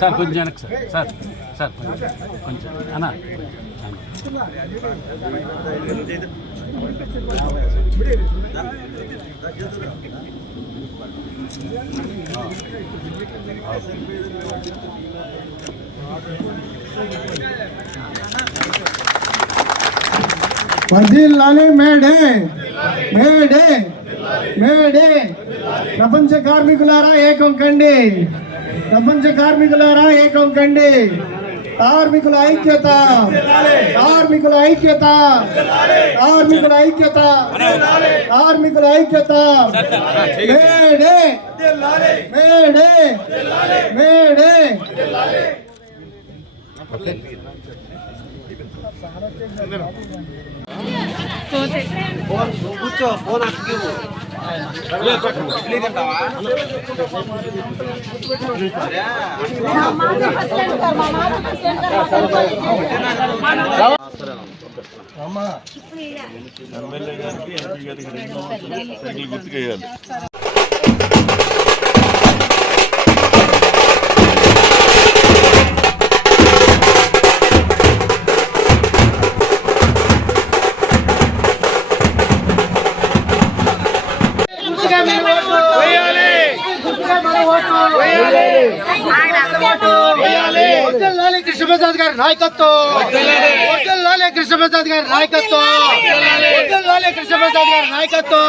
Sir కొంచెం వెనక్కి sir sir కొంచెం అన్నా వర్ధిల్లాలి మేడే మేడే మేడే. ప్రపంచ కార్మికులారా ఏకం కండి, ప్రపంచ కార్మికులారా ఏకం కండి. కార్మికుల ఐక్యత, కార్మికుల ఐక్యత, కార్మికుల ఐక్యత, కార్మికుల ఐక్యత. May Day May Day May Day. కూర్చో ఫోన్ అట్టుకు ఎమ్మెల్యే గారికి ఎంపీ గారికి సైకిల్ గుర్తుకేయాలి. కృష్ణప్రసాద్ గారి నాయకత్వం, కృష్ణప్రసాద్ గారి నాయకత్వం, కృష్ణప్రసాద్ గారి నాయకత్వం.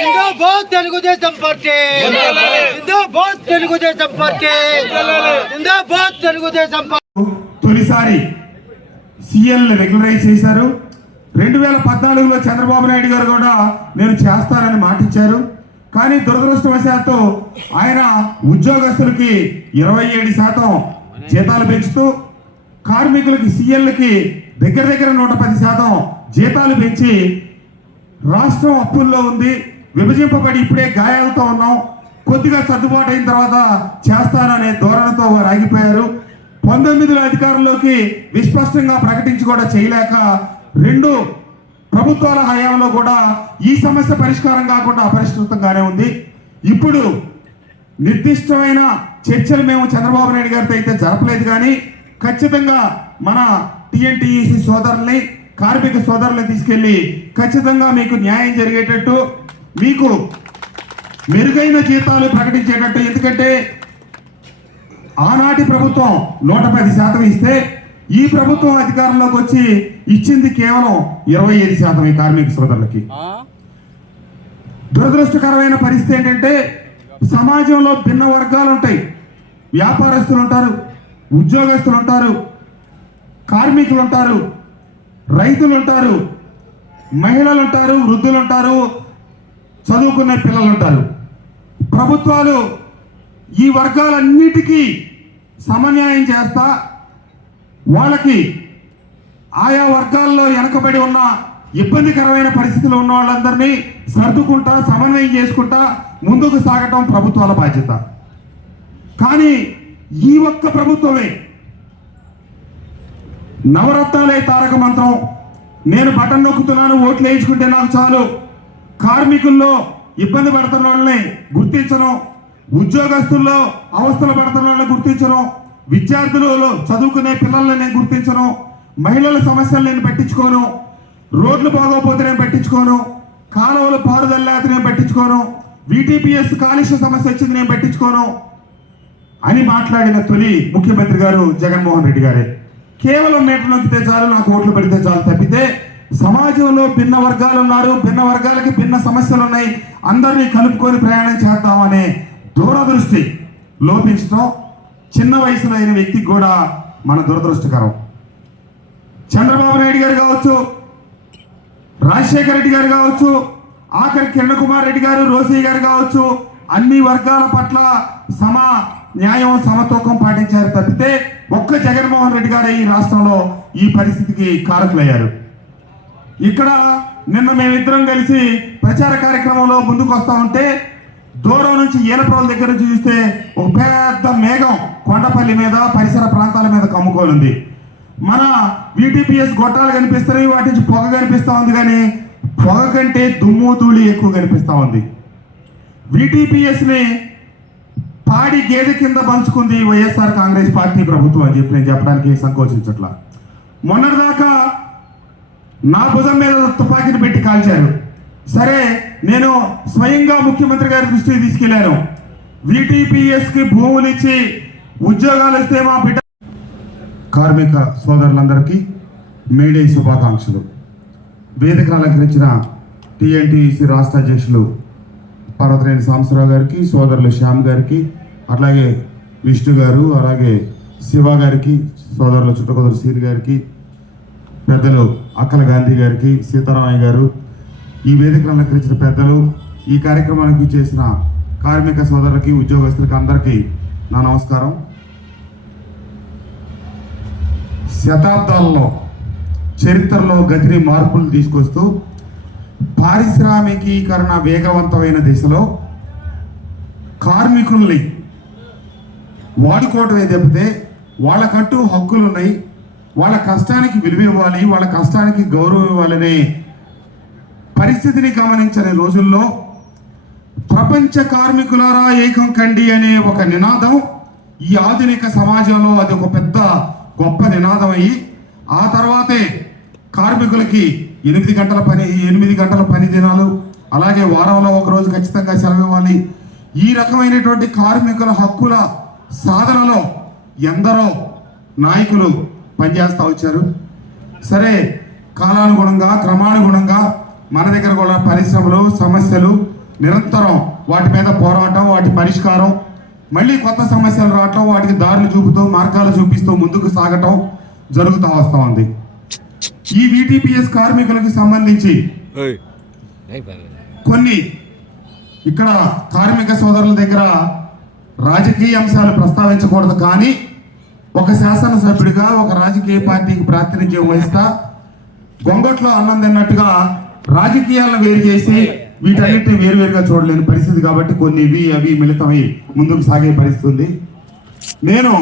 జిందాబాద్ తెలుగుదేశం పార్టీ, జిందాబాద్ తెలుగుదేశం పార్టీ, జిందాబాద్ తెలుగుదేశం పార్టీ. తొలిసారి సీఎల్ రెగ్యులరైజ్ చేశారు. 2014లో చంద్రబాబు నాయుడు గారు కూడా నేను చేస్తానని మాటిచ్చారు. కానీ దురదృష్టవశాత్తు ఆయన ఉద్యోగస్తులకి 27% జీతాలు పెంచుతూ కార్మికులకి సీఎల్కి దగ్గర 110% జీతాలు పెంచి రాష్ట్రం అప్పుల్లో ఉంది. విభజింపబడి ఇప్పుడే గాయాలతో ఉన్నాం, కొద్దిగా సర్దుబాటు అయిన తర్వాత చేస్తాననే ధోరణితో వారు ఆగిపోయారు. 19లో అధికారంలోకి విస్పష్టంగా ప్రకటించి కూడా చేయలేక 2 ప్రభుత్వాల హయాంలో కూడా ఈ సమస్య పరిష్కారం కాకుండా అపరిష్కృతంగానే ఉంది. ఇప్పుడు నిర్దిష్టమైన చర్చలు మేము చంద్రబాబు నాయుడు గారితో అయితే జరపలేదు. కానీ ఖచ్చితంగా మన టీఎన్టీయూసీ సోదరుల్ని, కార్మిక సోదరుల్ని తీసుకెళ్లి ఖచ్చితంగా మీకు న్యాయం జరిగేటట్టు, మీకు మెరుగైన జీతాలు ప్రకటించేటట్టు. ఎందుకంటే ఆనాటి ప్రభుత్వం 110% ఇస్తే ఈ ప్రభుత్వం అధికారంలోకి వచ్చి ఇచ్చింది కేవలం 25% ఈ కార్మిక సోదరులకి. దురదృష్టకరమైన పరిస్థితి ఏంటంటే సమాజంలో భిన్న వర్గాలు ఉంటాయి. వ్యాపారస్తులు ఉంటారు, ఉద్యోగస్తులు ఉంటారు, కార్మికులు ఉంటారు, రైతులు ఉంటారు, మహిళలు ఉంటారు, వృద్ధులు ఉంటారు, చదువుకునే పిల్లలు ఉంటారు. ప్రభుత్వాలు ఈ వర్గాలన్నిటికీ సమన్యాయం చేస్తా వాళ్ళకి ఆయా వర్గాల్లో వెనకబడి ఉన్న ఇబ్బందికరమైన పరిస్థితులు ఉన్న వాళ్ళందరినీ సర్దుకుంటా సమన్వయం చేసుకుంటా ముందుకు సాగటం ప్రభుత్వాల బాధ్యత. కానీ ఈ ఒక్క ప్రభుత్వమే నవరత్నాలే తారక మంత్రం, నేను బటన్ నొక్కుతున్నాను ఓట్లు వేయించుకుంటే నాకు చాలు, కార్మికుల్లో ఇబ్బంది పడుతున్న వాళ్ళని గుర్తించను, ఉద్యోగస్తుల్లో అవస్థలు పడుతున్న వాళ్ళని గుర్తించను, విద్యార్థులు చదువుకునే పిల్లల్ని నేను గుర్తించను, మహిళల సమస్యలు నేను పట్టించుకోను, రోడ్లు బాగోపోతే నేను పట్టించుకోను, కాలువలు పారుదల్లేత నేను పట్టించుకోను, VTPS కాలుష్య సమస్య వచ్చింది నేను పట్టించుకోను అని మాట్లాడిన తొలి ముఖ్యమంత్రి గారు జగన్మోహన్ రెడ్డి గారే. కేవలం మీటర్ నొక్కితే చాలు, నాకు ఓట్లు పెడితే చాలు తప్పితే సమాజంలో భిన్న వర్గాలు ఉన్నారు, భిన్న వర్గాలకి భిన్న సమస్యలు ఉన్నాయి, అందరినీ కలుపుకొని ప్రయాణం చేద్దామనే దూరదృష్టి లోపించడం చిన్న వయసులో అయిన వ్యక్తికి కూడా మన దురదృష్టకరం. చంద్రబాబు నాయుడు గారు కావచ్చు, రాజశేఖర రెడ్డి గారు కావచ్చు, ఆఖరి కిరణ్ కుమార్ రెడ్డి గారు, రోసయ్య గారు కావచ్చు, అన్ని వర్గాల పట్ల న్యాయం సమతూకం పాటించారు తప్పితే ఒక్క జగన్మోహన్ రెడ్డి గారు ఈ రాష్ట్రంలో ఈ పరిస్థితికి కారకులయ్యారు. ఇక్కడ నిన్న మేమిద్దరం కలిసి ప్రచార కార్యక్రమంలో ముందుకు వస్తా ఉంటే దూరం నుంచి ఈనప్రోల దగ్గర నుంచి చూస్తే ఒక పెద్ద మేఘం కొండపల్లి మీద పరిసర ప్రాంతాల మీద కమ్ముకోనుంది. మన VTPS గొట్టాలు కనిపిస్తున్నాయి, వాటి నుంచి పొగ కనిపిస్తూ ఉంది, కానీ పొగ కంటే దుమ్ము ధూళి ఎక్కువ కనిపిస్తూ ఉంది. VTPSని పాడి గేదె కింద పంచుకుంది వైఎస్ఆర్ కాంగ్రెస్ పార్టీ ప్రభుత్వం అని చెప్పి నేను చెప్పడానికి సంకోచించట్లా. మొన్నటిదాకా నా భుజం మీద తుపాకీని పెట్టి కాల్చారు. సరే, నేను స్వయంగా ముఖ్యమంత్రి గారి దృష్టికి తీసుకెళ్లాను. VTPSకి భూములు ఇచ్చి ఉద్యోగాలు ఇస్తే మా బిడ్డ. కార్మిక సోదరులందరికీ మేడే శుభాకాంక్షలు. వేదికను అలంకరించిన TNTEC రాష్ట్ర అధ్యక్షులు పర్వతనేని సాంబశివరావు గారికి, సోదరులు శ్యామ్ గారికి, అట్లాగే విష్ణు గారు, అలాగే శివ గారికి, సోదరులు చుట్టకొదరు సీని గారికి, పెద్దలు అక్కల గాంధీ గారికి, సీతారామయ్య గారు, ఈ వేదికను అలంకరించిన పెద్దలు, ఈ కార్యక్రమానికి చేసిన కార్మిక సోదరులకి, ఉద్యోగస్తులకి అందరికీ నా నమస్కారం. శతాబ్దాల్లో చరిత్రలో గతిని మార్పులు తీసుకొస్తూ పారిశ్రామికీకరణ వేగవంతమైన దిశలో కార్మికుల్ని వాడుకోవటమే తప్పితే వాళ్ళకంటూ హక్కులు ఉన్నాయి, వాళ్ళ కష్టానికి విలువ ఇవ్వాలి, వాళ్ళ కష్టానికి గౌరవం ఇవ్వాలనే పరిస్థితిని గమనించని రోజుల్లో ప్రపంచ కార్మికులారా ఏకం కండి అనే ఒక నినాదం ఈ ఆధునిక సమాజంలో అది ఒక పెద్ద గొప్ప నినాదం అయ్యి, ఆ తర్వాతే కార్మికులకి 8 గంటల పని దినాలు, అలాగే వారంలో ఒక రోజు ఖచ్చితంగా సెలవు ఇవ్వాలి. ఈ రకమైనటువంటి కార్మికుల హక్కుల సాధనలో ఎందరో నాయకులు పనిచేస్తూ వచ్చారు. సరే, కాలానుగుణంగా క్రమానుగుణంగా మన దగ్గర కూడా పరిశ్రమలు, సమస్యలు నిరంతరం వాటి మీద పోరాటం, వాటి పరిష్కారం, మళ్ళీ కొత్త సమస్యలు రావటం, వాటికి దారులు చూపుతూ మార్గాలు చూపిస్తూ ముందుకు సాగటం జరుగుతూ వస్తూ ఉంది. ఈ VTPS కార్మికులకు సంబంధించి కొన్ని ఇక్కడ కార్మిక సోదరుల దగ్గర రాజకీయ అంశాలు ప్రస్తావించకూడదు, కానీ ఒక శాసనసభ్యుడిగా ఒక రాజకీయ పార్టీకి ప్రాతినిధ్యం వహిస్తా గొంగట్లో అన్నం తిన్నట్టుగా రాజకీయాలను వేరు చేసి వీటన్నిటిని వేరువేరుగా చూడలేని పరిస్థితి కాబట్టి కొన్ని ఇవి అవి మిళితమై ముందుకు సాగే పరిస్థితి ఉంది. నేను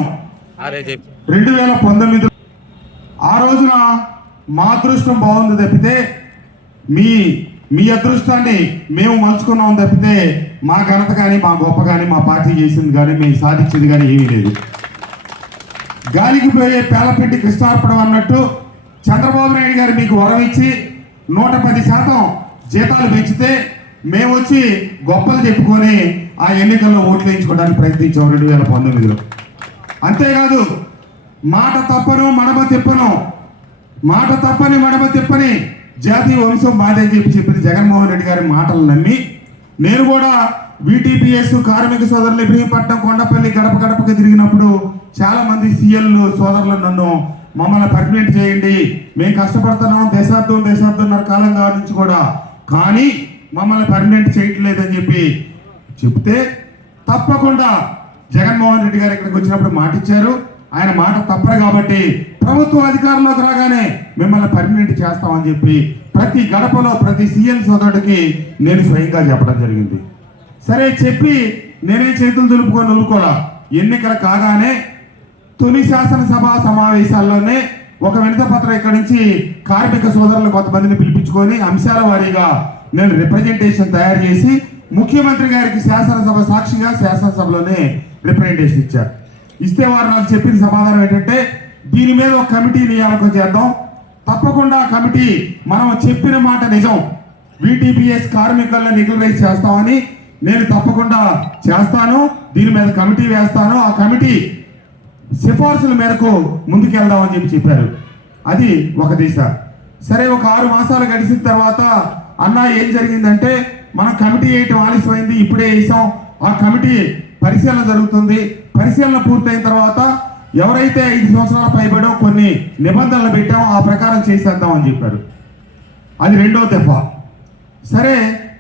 2019 ఆ రోజున మా అదృష్టం బాగుంది తప్పితే మీ అదృష్టాన్ని మేము మలుచుకున్నాం తప్పితే మా ఘనత కానీ, మా గొప్ప కానీ, మా పార్టీ చేసింది కానీ, మేము సాధించింది కానీ ఏమీ లేదు. గాలికి పోయే పేలపిండి కృష్ణార్పణం అన్నట్టు చంద్రబాబు నాయుడు గారు మీకు వరం ఇచ్చి 110% జీతాలు పెంచితే మేము వచ్చి గొప్పలు చెప్పుకొని ఆ ఎన్నికల్లో ఓట్లు వేయించుకోవడానికి ప్రయత్నించాం 2019లో. అంతేకాదు, మాట తప్పని మడమ తిప్పని జాతీయ వంశం మాదని చెప్పింది జగన్మోహన్ రెడ్డి గారి మాటలు నమ్మి నేను కూడా VTPS కార్మిక సోదరులు ఇబ్రహీంపట్నం, కొండపల్లి గడప గడపకి తిరిగినప్పుడు చాలా మంది సీఎల్లు సోదరులు నన్ను మమ్మల్ని పర్మనెంట్ చేయండి, మేము కష్టపడుతున్నాం దశాబ్దంన్నర కాలంగా నుంచి కూడా, కానీ మమ్మల్ని పర్మనెంట్ చేయట్లేదని చెప్తే తప్పకుండా జగన్మోహన్ రెడ్డి గారు ఇక్కడికి వచ్చినప్పుడు మాట ఇచ్చారు. ఆయన మాట తప్పరు కాబట్టి ప్రభుత్వ అధికారంలోకి రాగానే మిమ్మల్ని పర్మనెంట్ చేస్తామని చెప్పి ప్రతి గడపలో ప్రతి సీఎం సోదరుడికి నేను స్వయంగా చెప్పడం జరిగింది. సరే, చెప్పి నేనే చేతులు దులుపుకొని వదులుకోలా. ఎన్నికలు కాగానే తొలి శాసనసభ సమావేశాల్లోనే ఒక వినతి పత్రం ఇక్కడి నుంచి కార్మిక సోదరులు కొంతమందిని పిలిపించుకొని అంశాల వారీగా నేను రిప్రజెంటేషన్ తయారు చేసి ముఖ్యమంత్రి గారికి శాసనసభ సాక్షిగా శాసనసభలోనే రిప్రజెంటేషన్ ఇచ్చారు. ఇస్తే వారు నాకు చెప్పిన సమాధానం ఏంటంటే, దీని మీద ఒక కమిటీ నియామకం చేద్దాం, తప్పకుండా కమిటీ మనం చెప్పిన మాట నిజం, VTPS కార్మికులను రెగ్యులరైజ్ చేస్తామని నేను తప్పకుండా చేస్తాను, దీని మీద కమిటీ వేస్తాను, ఆ కమిటీ సిఫార్సుల మేరకు ముందుకెళ్దామని చెప్పారు. అది ఒక దిశ. సరే, ఒక 6 మాసాలు గడిచిన తర్వాత అన్న ఏం జరిగిందంటే, మనం కమిటీ వేయటం ఆలస్యమైంది, ఇప్పుడే వేసాం, ఆ కమిటీ పరిశీలన జరుగుతుంది, పరిశీలన పూర్తయిన తర్వాత ఎవరైతే 5 సంవత్సరాల పైబడో కొన్ని నిబంధనలు పెట్టామో ఆ ప్రకారం చేసేద్దామని చెప్పారు. అది రెండో దఫా. సరే,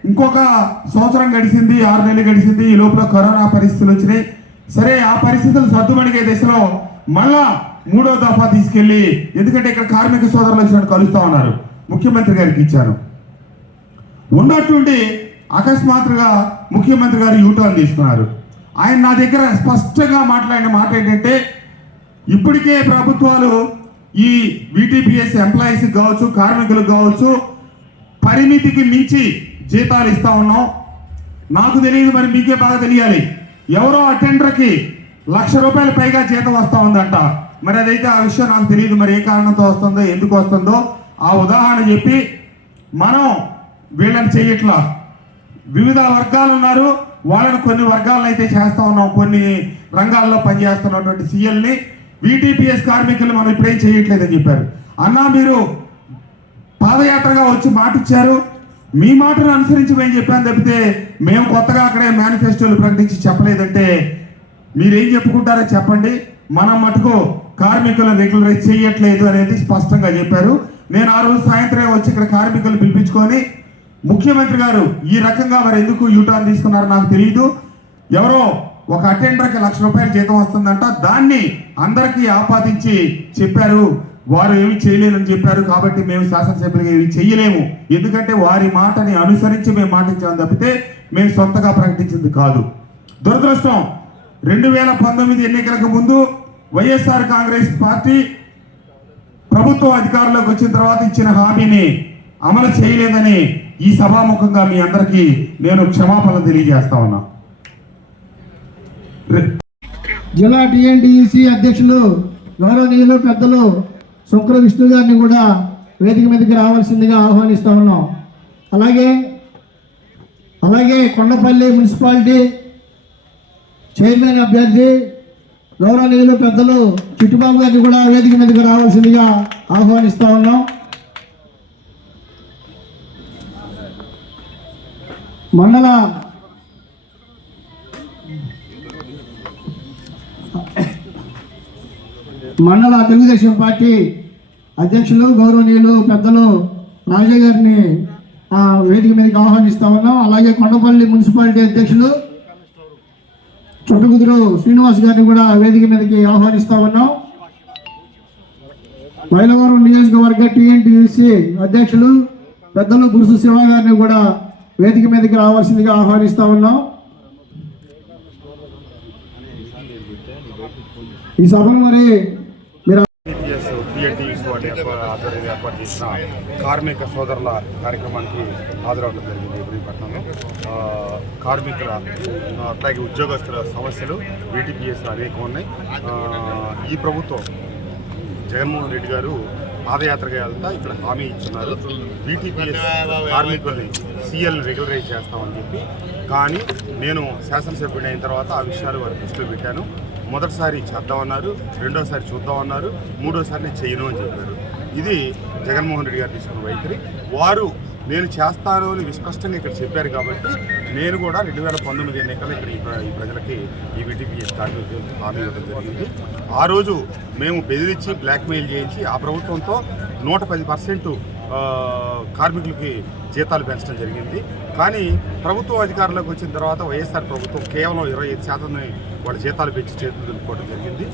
ఇంకొక సంవత్సరం గడిచింది, 6 నెలలు గడిచింది, ఈ లోపల కరోనా పరిస్థితులు వచ్చినాయి. సరే, ఆ పరిస్థితులు సర్దుమణిగే దశలో మళ్ళా 3వ దఫా తీసుకెళ్ళి, ఎందుకంటే ఇక్కడ కార్మిక సోదరులు వచ్చినట్టు కలుస్తా ఉన్నారు, ముఖ్యమంత్రి గారికి ఇచ్చాను. ఉన్నట్టుండి అకస్మాత్తుగా ముఖ్యమంత్రి గారు యూటర్న్ తీసుకున్నారు. ఆయన నా దగ్గర స్పష్టంగా మాట్లాడిన మాట ఏంటంటే, ఇప్పటికే ప్రభుత్వాలు ఈ VTPS ఎంప్లాయీస్కి కావచ్చు, కార్మికులకు కావచ్చు, పరిమితికి మించి జీతాలు ఇస్తా ఉన్నాం. నాకు తెలియదు, మరి మీకే బాగా తెలియాలి. ఎవరో ఆ టెండర్కి ₹1,00,000 పైగా జీతం వస్తూ ఉందంట. మరి అదైతే ఆ విషయం నాకు తెలియదు, మరి ఏ కారణంతో వస్తుందో ఎందుకు వస్తుందో ఆ ఉదాహరణ చెప్పి మనం వీళ్ళని చెయ్యట్లా. వివిధ వర్గాలు ఉన్నారు, వాళ్ళని కొన్ని వర్గాలను అయితే చేస్తూ ఉన్నాం, కొన్ని రంగాల్లో పనిచేస్తున్నటువంటి సీఎల్ని వీటీపీఎస్ కార్మికులు మనం ఇప్పుడేం చేయట్లేదని చెప్పారు. అన్నా మీరు పాదయాత్రగా వచ్చి మాట ఇచ్చారు, మీ మాటను అనుసరించి మేము చెప్పాను తప్పితే మేము కొత్తగా అక్కడే మేనిఫెస్టోలు ప్రకటించి చెప్పలేదంటే మీరేం చెప్పుకుంటారో చెప్పండి. మనం మటుకు కార్మికులను రెగ్యులరైజ్ చేయట్లేదు అనేది స్పష్టంగా చెప్పారు. నేను ఆ రోజు సాయంత్రం వచ్చి ఇక్కడ కార్మికులు పిలిపించుకొని ముఖ్యమంత్రి గారు ఈ రకంగా మరి ఎందుకు యూటర్న్ తీసుకున్నారో నాకు తెలియదు, ఎవరో ఒక అటెండర్కి ₹1,00,000 జీతం వస్తుందంట, దాన్ని అందరికీ ఆపాదించి చెప్పారు, వారు ఏమి చేయలేదని చెప్పారు, కాబట్టి మేము శాసనసభ్యులుగా ఏమి చేయలేము, ఎందుకంటే వారి మాటని అనుసరించి మేము మాటించాము తప్పితే మేము సొంతగా ప్రకటించింది కాదు. దురదృష్టం 2019 ఎన్నికలకు ముందు వైఎస్ఆర్ కాంగ్రెస్ పార్టీ ప్రభుత్వం అధికారంలోకి వచ్చిన తర్వాత ఇచ్చిన హామీని అమలు చేయలేదని ఈ సభాముఖంగా మీ అందరికీ నేను క్షమాపణ తెలియజేస్తా ఉన్నా. జిల్లా టీఎన్టీయూసీ అధ్యక్షులు గౌరవనీయులు పెద్దలు శుక్ర విష్ణు గారిని కూడా వేదిక మీదకి రావాల్సిందిగా ఆహ్వానిస్తా ఉన్నాం. అలాగే కొండపల్లి మున్సిపాలిటీ చైర్మన్ అభ్యర్థి గౌరవనీయులు పెద్దలు చిట్టుబాబు గారిని కూడా వేదిక మీదకి రావాల్సిందిగా ఆహ్వానిస్తా ఉన్నాం. మండల తెలుగుదేశం పార్టీ అధ్యక్షులు గౌరవనీయులు పెద్దలు రాజా గారిని వేదిక మీదకి ఆహ్వానిస్తా ఉన్నాం. అలాగే కొండపల్లి మున్సిపాలిటీ అధ్యక్షులు చుట్టుకుదురు శ్రీనివాస్ గారిని కూడా వేదిక మీదకి ఆహ్వానిస్తా ఉన్నాం. మైలవరం నియోజకవర్గ టీఎన్టీయూసీ అధ్యక్షులు పెద్దలు గురుసు శివ గారిని కూడా వేదిక మీదకి రావాల్సిందిగా ఆహ్వానిస్తా ఉన్నాం. ఈ సభను మరి మీరు ఆధ్వర్యంలో ఏర్పాటు చేసిన కార్మిక సోదరుల కార్యక్రమానికి హాజరవడం జరిగింది. ఇబ్రహీంపట్నంలో కార్మికుల అట్లాగే ఉద్యోగస్తుల సమస్యలు వీటీపీఎస్లో అనేకం ఉన్నాయి. ఈ ప్రభుత్వం జగన్మోహన్ రెడ్డి గారు పాదయాత్రగా వెళ్తా ఇక్కడ హామీ ఇచ్చున్నారు, వీటీపీఎస్ కార్మికుల్ని సీఎల్ని రెగ్యులరైజ్ చేస్తామని చెప్పి. కానీ నేను శాసనసభ్యుడు అయిన తర్వాత ఆ విషయాలు వారి దృష్టిలో పెట్టాను. మొదటిసారి చేద్దామన్నారు, రెండోసారి చూద్దామన్నారు, మూడోసారి నేను చేయను అని చెప్పారు. ఇది జగన్మోహన్ రెడ్డి గారు తీసుకున్న వైఖరి. వారు నేను చేస్తాను అని విస్పష్టంగా ఇక్కడ చెప్పారు కాబట్టి నేను కూడా 2019 ఎన్నికల్లో ఇక్కడ ఈ ప్రజలకి ఈ వీటీపీఎస్ కార్మికులకు హామీ ఇవ్వడం జరిగింది. ఆ రోజు మేము బెదిరించి బ్లాక్మెయిల్ చేయించి ఆ ప్రభుత్వంతో 110% కార్మికులకి జీతాలు పెంచడం జరిగింది. కానీ ప్రభుత్వం అధికారంలోకి వచ్చిన తర్వాత వైఎస్ఆర్ ప్రభుత్వం కేవలం 25% వాళ్ళ జీతాలు పెంచి చేతులు దులుపుకోవడం జరిగింది.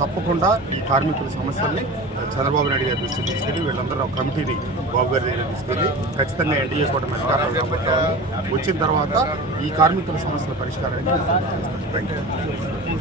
తప్పకుండా ఈ కార్మికుల సమస్యల్ని చంద్రబాబు నాయుడు గారి దృష్టికి తీసుకెళ్ళి వీళ్ళందరూ ఒక కమిటీని బాబు గారి దగ్గర తీసుకెళ్ళి ఖచ్చితంగా ఎన్డీఏ కూడా అధికారంలో వచ్చిన తర్వాత ఈ కార్మికుల సమస్యల పరిష్కారానికి థ్యాంక్ యూ.